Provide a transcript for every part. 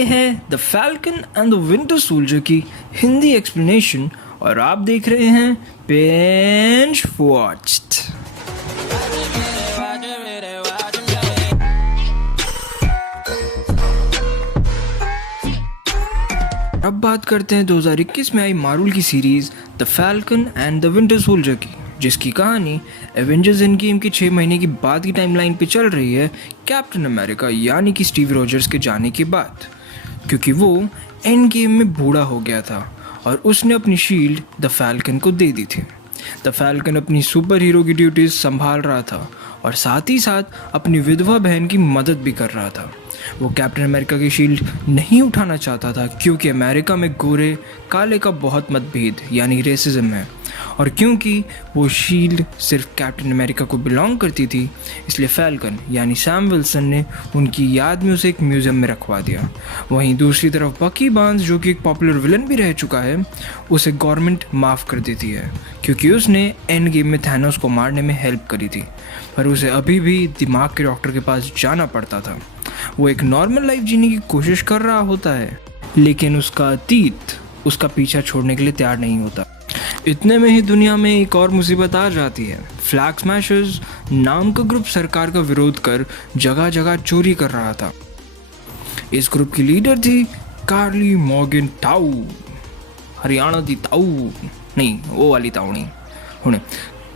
ये है the falcon and the winter soldier की हिंदी एक्सप्लेनेशन और आप देख रहे हैं बेंच वॉच्ड। अब बात करते हैं 2021 में आई मार्वल की series the falcon and the winter soldier की, जिसकी कहानी एवेंजर्स एंड गेम के 6 महीने की बाद की टाइमलाइन पे चल रही है कैप्टन अमेरिका यानी कि स्टीव रॉजर्स के जाने के बाद, क्योंकि वो एंड गेम में बूढ़ा हो गया था और उसने अपनी शील्ड द फैल्कन को दे दी थी। द फैल्कन अपनी सुपर हीरो की ड्यूटीज संभाल रहा था और साथ ही साथ अपनी विधवा बहन की मदद भी कर रहा था। वो कैप्टन अमेरिका की शील्ड नहीं उठाना चाहता था क्योंकि अमेरिका में गोरे काले का बहुत मतभेद यानी रेसिज्म है, और क्योंकि वो शील्ड सिर्फ कैप्टन अमेरिका को बिलोंग करती थी, इसलिए फैल्कन यानी सैम विल्सन ने उनकी याद में उसे एक म्यूज़ियम में रखवा दिया। वहीं दूसरी तरफ बकी बार्न्स, जो कि एक पॉपुलर विलन भी रह चुका है, उसे गवर्नमेंट माफ़ कर देती है क्योंकि उसने एंड गेम में थैनोस को मारने में हेल्प करी थी, पर उसे अभी भी दिमाग के डॉक्टर के पास जाना पड़ता था। वो एक नॉर्मल लाइफ जीने की कोशिश कर रहा होता है, लेकिन उसका अतीत उसका पीछा छोड़ने के लिए तैयार नहीं होता। इतने में ही दुनिया में एक और मुसीबत आ जाती है। फ्लैग स्मैशर्स नाम का ग्रुप सरकार का विरोध कर जगह जगह चोरी कर रहा था। इस ग्रुप की लीडर थी कार्ली मॉर्गन टाउ, हरियाणा दी ताऊ नहीं, वो वाली ताऊ नहीं होने।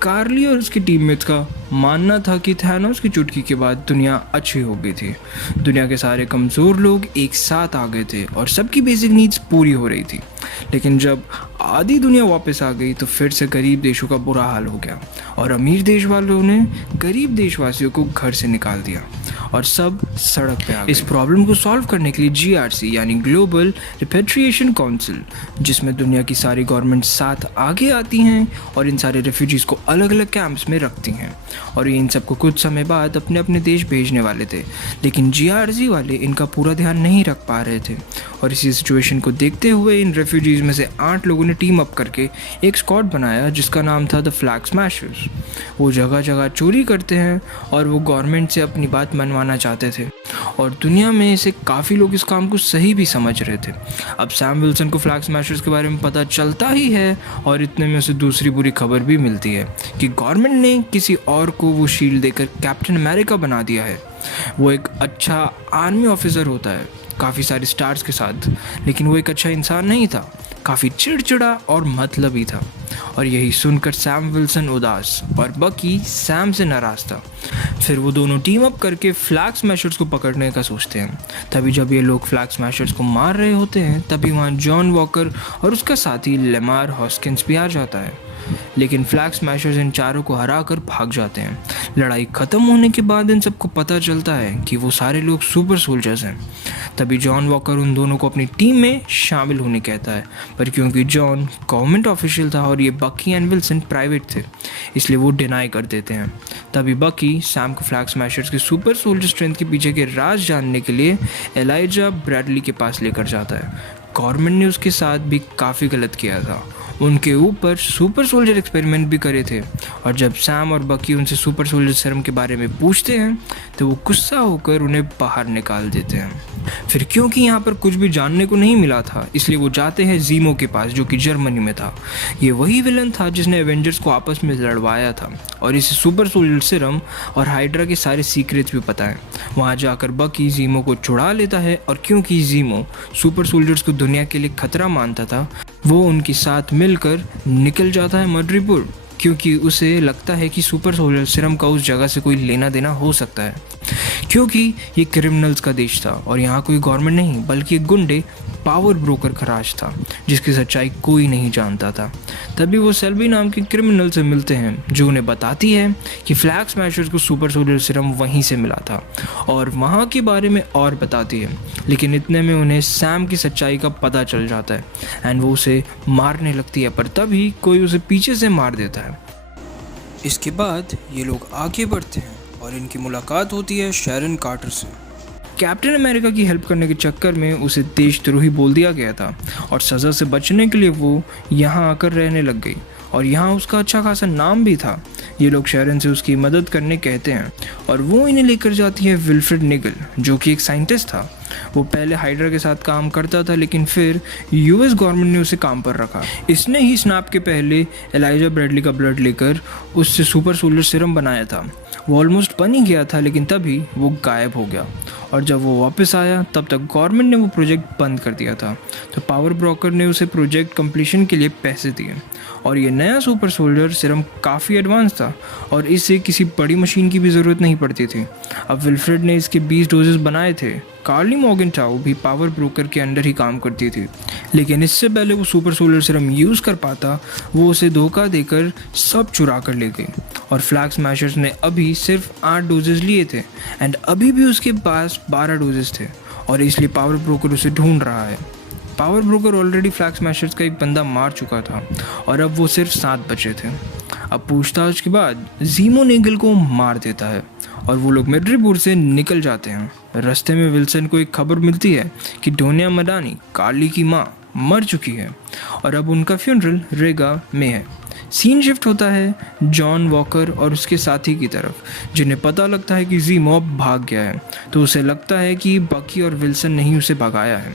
कार्ली और उसके टीममेट्स का मानना था कि थैनोस की चुटकी के बाद दुनिया अच्छी हो गई थी। दुनिया के सारे कमज़ोर लोग एक साथ आ गए थे और सबकी बेसिक नीड्स पूरी हो रही थी। लेकिन जब आधी दुनिया वापस आ गई तो फिर से गरीब देशों का बुरा हाल हो गया और अमीर देश वालों ने गरीब देशवासियों को घर से निकाल दिया और सब सड़क पे आ गए। इस प्रॉब्लम को सॉल्व करने के लिए GRC यानी ग्लोबल रिपेट्रिएशन काउंसिल, जिसमें दुनिया की सारी गवर्नमेंट साथ आगे आती हैं और इन सारे रेफ्यूजीज़ को अलग अलग कैंप्स में रखती हैं, और ये इन सबको कुछ समय बाद अपने अपने देश भेजने वाले थे। लेकिन GRC वाले इनका पूरा ध्यान नहीं रख पा रहे थे, और इसी सिचुएशन को देखते हुए इन रेफ्यूजीज़ में से 8 लोगों ने टीम अप करके एक स्क्वाड बनाया जिसका नाम था द फ्लैग स्मैशर्स। वो जगह जगह चोरी करते हैं और वो गवर्नमेंट से अपनी बात मनवाना चाहते थे, और दुनिया में से काफ़ी लोग इस काम को सही भी समझ रहे थे। अब सैम विल्सन को फ्लैग स्मैशर्स के बारे में पता चलता ही है, और इतने में उसे दूसरी बुरी खबर भी मिलती है कि गवर्नमेंट ने किसी और को वो शील्ड देकर कैप्टन अमेरिका बना दिया है। वो एक अच्छा आर्मी ऑफिसर होता है काफ़ी सारे स्टार्स के साथ, लेकिन वो एक अच्छा इंसान नहीं था, काफ़ी चिड़चिड़ा और मतलबी था। और यही सुनकर सैम विल्सन उदास और बकी सैम से नाराज़ था। फिर वो दोनों टीम अप करके फ्लैग स्मैशर्स को पकड़ने का सोचते हैं। तभी जब ये लोग फ्लैग स्मैशर्स को मार रहे होते हैं, तभी वहाँ जॉन वॉकर और उसका साथी लेमार हॉस्किंस भी आ जाता है। लेकिन फ्लैग स्मैशर्स इन चारों को हरा कर भाग जाते हैं। लड़ाई ख़त्म होने के बाद इन सबको पता चलता है कि वो सारे लोग सुपर सोल्जर्स हैं। तभी जॉन वॉकर उन दोनों को अपनी टीम में शामिल होने कहता है, पर क्योंकि जॉन गवर्नमेंट ऑफिशियल था और ये बकी एंड विल्सन प्राइवेट थे, इसलिए वो डिनाई कर देते हैं। तभी बकी सैम को फ्लैग स्मैशर्स के सुपर सोल्जर स्ट्रेंथ के पीछे के राज जानने के लिए एलाइजा ब्रैडली के पास लेकर जाता है। गवर्नमेंट ने उसके साथ भी काफ़ी गलत किया था, उनके ऊपर सुपर सोल्जर एक्सपेरिमेंट भी करे थे, और जब सैम और बकी उनसे सुपर सोल्जर सीरम के बारे में पूछते हैं तो वो गुस्सा होकर उन्हें बाहर निकाल देते हैं। फिर क्योंकि यहाँ पर कुछ भी जानने को नहीं मिला था, इसलिए वो जाते हैं जीमो के पास, जो कि जर्मनी में था। ये वही विलन था जिसने एवेंजर्स को आपस में लड़वाया था, और इसे सुपर सोल्जर सीरम और हाइड्रा के सारे सीक्रेट्स भी पता है। वहाँ जाकर बकी जीमो को छुड़ा लेता है, और क्योंकि जीमो सुपर सोल्जर्स को दुनिया के लिए खतरा मानता था, वो उनके साथ मिलकर निकल जाता है मड्रिपुर, क्योंकि उसे लगता है कि सुपर सोल्जर सीरम का उस जगह से कोई लेना देना हो सकता है, क्योंकि ये क्रिमिनल्स का देश था और यहाँ कोई गवर्नमेंट नहीं बल्कि एक गुंडे पावर ब्रोकर का राज था जिसकी सच्चाई कोई नहीं जानता था। तभी वो सेल्बी नाम के क्रिमिनल से मिलते हैं, जो उन्हें बताती है कि फ्लैग स्मैशर्स को सुपर सोल्जर सीरम वहीं से मिला था, और वहाँ के बारे में और बताती है। लेकिन इतने में उन्हें सैम की सच्चाई का पता चल जाता है एंड वो उसे मारने लगती है, पर तभी कोई उसे पीछे से मार देता है। इसके बाद ये लोग आगे बढ़ते हैं और इनकी मुलाकात होती है शैरन कार्टर से। कैप्टन अमेरिका की हेल्प करने के चक्कर में उसे देशद्रोही बोल दिया गया था, और सज़ा से बचने के लिए वो यहाँ आकर रहने लग गई, और यहाँ उसका अच्छा खासा नाम भी था। ये लोग शैरन से उसकी मदद करने कहते हैं, और वो इन्हें लेकर जाती है विल्फ्रेड निगल, जो कि एक साइंटिस्ट था, वो पहले हाइड्रा के साथ काम करता था, लेकिन फिर यूएस गवर्नमेंट ने उसे काम पर रखा। इसने ही स्नैप के पहले एलाइजा ब्रैडली का ब्लड लेकर उससे सुपर सोल्जर सीरम बनाया था। वो ऑलमोस्ट बन ही गया था, लेकिन तभी वो गायब हो गया, और जब वो वापस आया तब तक गवर्नमेंट ने वो प्रोजेक्ट बंद कर दिया था। तो पावर ब्रोकर ने उसे प्रोजेक्ट कंप्लीशन के लिए पैसे दिए, और ये नया सुपर सोल्जर सीरम काफ़ी एडवांस था और इससे किसी बड़ी मशीन की भी ज़रूरत नहीं पड़ती थी। अब विल्फ्रेड ने इसके 20 डोजेस बनाए थे। कार्ली मॉर्गनटाउ भी पावर ब्रोकर के अंडर ही काम करती थी, लेकिन इससे पहले वो सुपर सोल्जर सीरम यूज़ कर पाता, वो उसे धोखा देकर सब चुरा कर ले गई। और फ्लैग स्मैशर्स ने अभी सिर्फ 8 डोजेस लिए थे एंड अभी भी उसके पास 12 डोजेस थे, और इसलिए पावर ब्रोकर उसे ढूंढ रहा है। Power broker already flag smashers का एक बंदा मार चुका था और अब वो सिर्फ 7 बचे थे। अब पूछताछ के बाद ज़ीमो नेगल को मार देता है और वो लोग मेड्रिबोर्ड से निकल जाते हैं। रास्ते में विल्सन को एक खबर मिलती है कि डोनिया मडानी, कार्ली की माँ, मर चुकी है और अब उनका फ्यूनरल रेगा में है। सीन शिफ्ट होता है जॉन वॉकर और उसके साथी की तरफ, जिन्हें पता लगता है कि ज़ीमो अब भाग गया है। तो उसे लगता है कि बकी और विल्सन ने ही उसे भगाया है,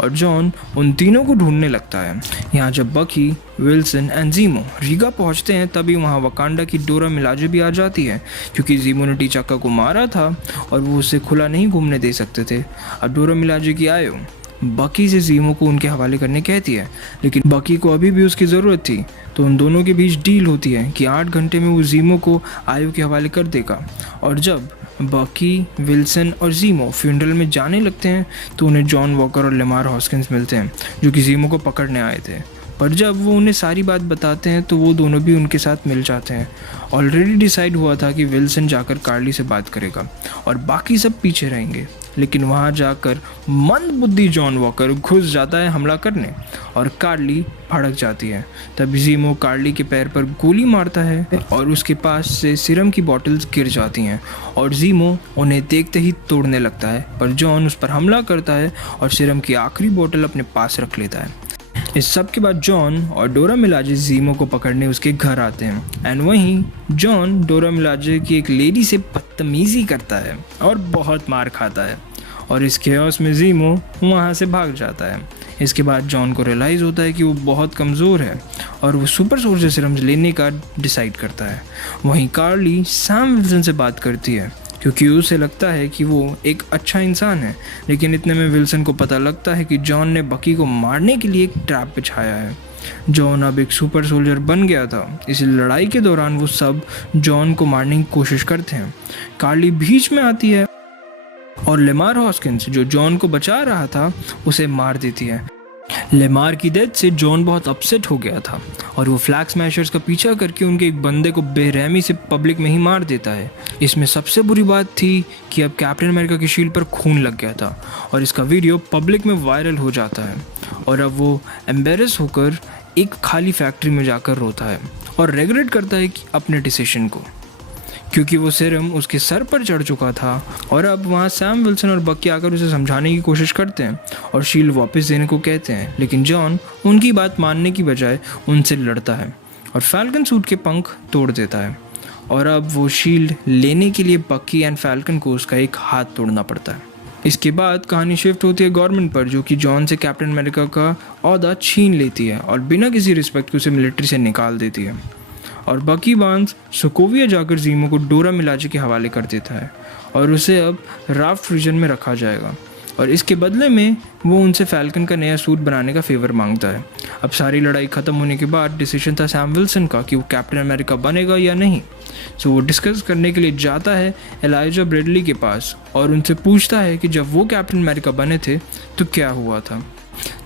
और जॉन उन तीनों को ढूंढने लगता है। यहाँ जब बकी, विल्सन एंड ज़ीमो रीगा पहुँचते हैं तभी वहाँ वकांडा की डोरा मिलाजे भी आ जाती है, क्योंकि ज़ीमो ने टीचाका को मारा था और वो उसे खुला नहीं घूमने दे सकते थे। अब डोरा मिलाजे की आयो बकी से ज़ीमो को उनके हवाले करने कहती है, लेकिन बकी को अभी भी उसकी ज़रूरत थी। तो उन दोनों के बीच डील होती है कि 8 घंटे में वो ज़ीमो को आयो के हवाले कर देगा। और जब बकी, विल्सन और ज़ीमो फ्यूनरल में जाने लगते हैं तो उन्हें जॉन वॉकर और लेमार हॉस्किंस मिलते हैं, जो कि ज़ीमो को पकड़ने आए थे। पर जब वो उन्हें सारी बात बताते हैं तो वो दोनों भी उनके साथ मिल जाते हैं। ऑलरेडी डिसाइड हुआ था कि विल्सन जाकर कार्ली से बात करेगा और बाकी सब पीछे रहेंगे, लेकिन वहाँ जाकर मंदबुद्धि जॉन वॉकर घुस जाता है हमला करने और कार्ली भड़क जाती है। तब ज़ीमो कार्ली के पैर पर गोली मारता है और उसके पास से सीरम की बॉटल्स गिर जाती हैं और ज़ीमो उन्हें देखते ही तोड़ने लगता है, पर जॉन उस पर हमला करता है और सीरम की आखिरी बोतल अपने पास रख लेता है। इस सब के बाद जॉन और डोरा मिलाजे ज़ीमो को पकड़ने उसके घर आते हैं एंड वहीं जॉन डोरा मिलाजे की एक लेडी से बदतमीजी करता है और बहुत मार खाता है, और इस केओस में ज़ीमो वहाँ से भाग जाता है। इसके बाद जॉन को रियलाइज़ होता है कि वो बहुत कमज़ोर है और वो सुपर सोल्जर सीरम्स लेने का डिसाइड करता है। वहीं कार्ली सैम विल्सन से बात करती है क्योंकि उसे लगता है कि वो एक अच्छा इंसान है, लेकिन इतने में विल्सन को पता लगता है कि जॉन ने बकी को मारने के लिए एक ट्रैप बिछाया है। जॉन अब एक सुपर सोल्जर बन गया था, इस लड़ाई के दौरान वो सब जॉन को मारने की कोशिश करते हैं। कार्ली बीच में आती है और लेमार हॉस्किंस, जो जॉन को बचा रहा था, उसे मार देती है। लेमार की डेथ से जॉन बहुत अपसेट हो गया था और वो फ्लैग स्मैशर्स का पीछा करके उनके एक बंदे को बेरहमी से पब्लिक में ही मार देता है। इसमें सबसे बुरी बात थी कि अब कैप्टन अमेरिका की शील्ड पर खून लग गया था और इसका वीडियो पब्लिक में वायरल हो जाता है, और अब वो एम्बेरस होकर एक खाली फैक्ट्री में जाकर रोता है और रेगरेट करता है कि अपने डिसीजन को, क्योंकि वो सीरम उसके सर पर चढ़ चुका था। और अब वहाँ सैम विल्सन और बकी आकर उसे समझाने की कोशिश करते हैं और शील्ड वापस देने को कहते हैं, लेकिन जॉन उनकी बात मानने की बजाय उनसे लड़ता है और फैल्कन सूट के पंख तोड़ देता है। और अब वो शील्ड लेने के लिए बकी एंड फैल्कन को उसका एक हाथ तोड़ना पड़ता है। इसके बाद कहानी शिफ्ट होती है गवर्नमेंट पर, जो कि जॉन से कैप्टन अमेरिका का ओहदा छीन लेती है और बिना किसी रिस्पेक्ट के उसे मिलिट्री से निकाल देती है। और बकी बार्न्स सोकोविया जाकर ज़ीमो को डोरा मिलाजे के हवाले कर देता है और उसे अब राफ्ट रीजन में रखा जाएगा, और इसके बदले में वो उनसे फैल्कन का नया सूट बनाने का फेवर मांगता है। अब सारी लड़ाई ख़त्म होने के बाद डिसीजन था सैम विल्सन का कि वो कैप्टन अमेरिका बनेगा या नहीं। सो वो डिस्कस करने के लिए जाता है एलाइजा ब्रैडली के पास और उनसे पूछता है कि जब वो कैप्टन अमेरिका बने थे तो क्या हुआ था।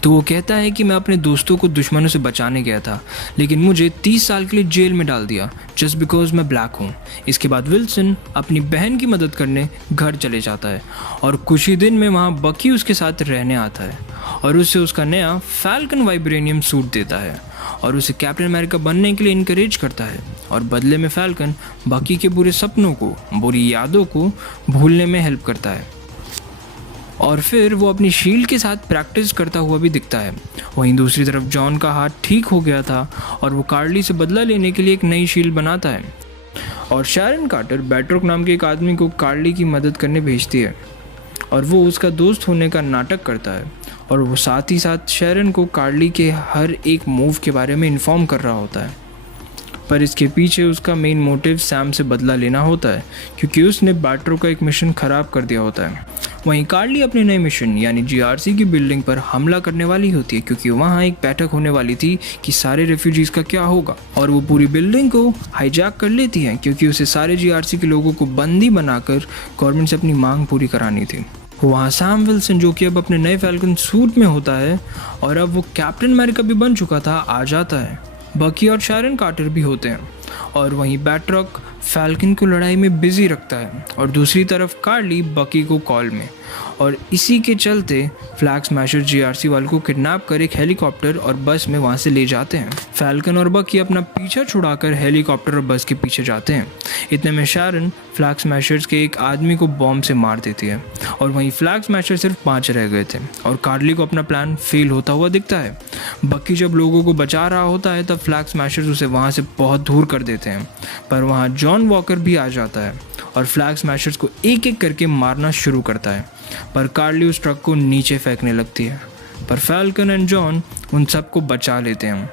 तो वो कहता है कि मैं अपने दोस्तों को दुश्मनों से बचाने गया था, लेकिन मुझे 30 साल के लिए जेल में डाल दिया जस्ट बिकॉज मैं ब्लैक हूँ। इसके बाद विल्सन अपनी बहन की मदद करने घर चले जाता है और कुछ ही दिन में वहाँ बकी उसके साथ रहने आता है और उसे उसका नया फैल्कन वाइब्रेनियम सूट देता है और उसे कैप्टन अमेरिका बनने के लिए इनकरेज करता है, और बदले में फैल्कन बकी के बुरे सपनों को, बुरी यादों को भूलने में हेल्प करता है। और फिर वो अपनी शील्ड के साथ प्रैक्टिस करता हुआ भी दिखता है। वहीं दूसरी तरफ जॉन का हाथ ठीक हो गया था और वो कार्ली से बदला लेने के लिए एक नई शील्ड बनाता है, और शैरन कार्टर बैट्रोक नाम के एक आदमी को कार्ली की मदद करने भेजती है। और वो उसका दोस्त होने का नाटक करता है और वो साथ ही साथ शेरन को कार्ली के हर एक मूव के बारे में इन्फॉर्म कर रहा होता है। पर इसके पीछे उसका मेन मोटिव सैम से बदला लेना होता है क्योंकि उसने बैट्रो का एक मिशन ख़राब कर दिया होता है। वहीं कार्ली अपने नए मिशन यानी जीआरसी की बिल्डिंग पर हमला करने वाली होती है क्योंकि वहाँ एक बैठक होने वाली थी कि सारे रेफ्यूजीज़ का क्या होगा, और वो पूरी बिल्डिंग को हाईजैक कर लेती है क्योंकि उसे सारे जीआरसी के लोगों को बंदी बनाकर गवर्नमेंट से अपनी मांग पूरी करानी थी। वहाँ सैम विल्सन, जो कि अब अपने नए फैल्कन सूट में होता है और अब वो कैप्टन अमेरिका भी बन चुका था, आ जाता है। बकी और शारन कार्टर भी होते हैं और वहीं बैट्रॉक फैल्कन को लड़ाई में बिजी रखता है और दूसरी तरफ कार्ली बकी को कॉल में, और इसी के चलते फ्लैग स्मैशर जीआरसी वालों को किडनैप कर एक हेलीकॉप्टर और बस में वहाँ से ले जाते हैं। फैल्कन और बकी अपना पीछा छुड़ाकर हेलीकॉप्टर और बस के पीछे जाते हैं। इतने में शारन फ्लैग स्मैशर्स के एक आदमी को बॉम्ब से मार देती है और वहीं फ्लैग स्मैशर सिर्फ 5 रह गए थे और कार्ली को अपना प्लान फेल होता हुआ दिखता है। बकी जब लोगों को बचा रहा होता है तब फ्लैग स्मैशर्स उसे वहाँ से बहुत दूर कर देते हैं, पर वहाँ जॉन वॉकर भी आ जाता है और फ्लैग स्मैशर्स को एक एक करके मारना शुरू करता है, पर कार्ली उस ट्रक को नीचे फेंकने लगती है, पर फैल्कन एंड जॉन उन सबको बचा लेते हैं।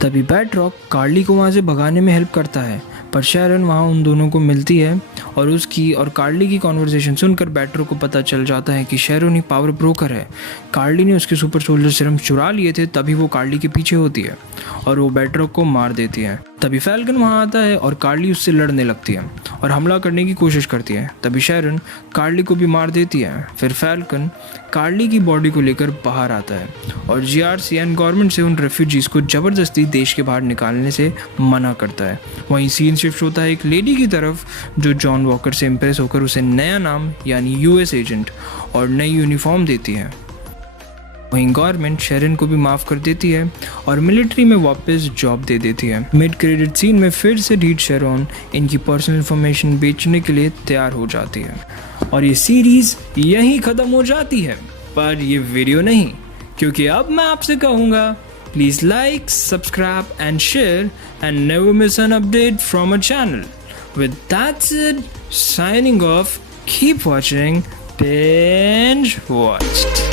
तभी बैट्रॉक कार्ली को वहाँ से भगाने में हेल्प करता है, पर शैरन वहाँ उन दोनों को मिलती है और उसकी और कार्ली की कॉन्वर्सेशन सुनकर बैट्रॉक को पता चल जाता है कि शैरन ही पावर ब्रोकर है। कार्ली ने उसके सुपर सोल्जर सीरम चुरा लिए थे, तभी वो कार्ली के पीछे होती है और वो बैट्रॉक को मार देती है। तभी फैल्कन वहाँ आता है और कार्ली उससे लड़ने लगती है और हमला करने की कोशिश करती है। तभी शैरन कार्ली को भी मार देती है। फिर फैल्कन कार्ली की बॉडी को लेकर बाहर आता है और जीआरसी एंड गवर्नमेंट से उन रेफ्यूजीज़ को ज़बरदस्ती देश के बाहर निकालने से मना करता है। वहीं सीन शिफ्ट होता है एक लेडी की तरफ जो जॉन वॉकर से इम्प्रेस होकर उसे नया नाम यानी यूएस एजेंट और नई यूनिफॉर्म देती है। वहीं गवर्नमेंट शेरन को भी माफ़ कर देती है और मिलिट्री में वापस जॉब दे देती है। मिड क्रेडिट सीन में फिर से रीड शेरॉन इनकी पर्सनल इंफॉर्मेशन बेचने के लिए तैयार हो जाती है और ये सीरीज़ यहीं ख़त्म हो जाती है, पर ये वीडियो नहीं, क्योंकि अब मैं आपसे कहूँगा please like, subscribe and share and never miss an update from a channel. With that said, signing off, keep watching, binge watched.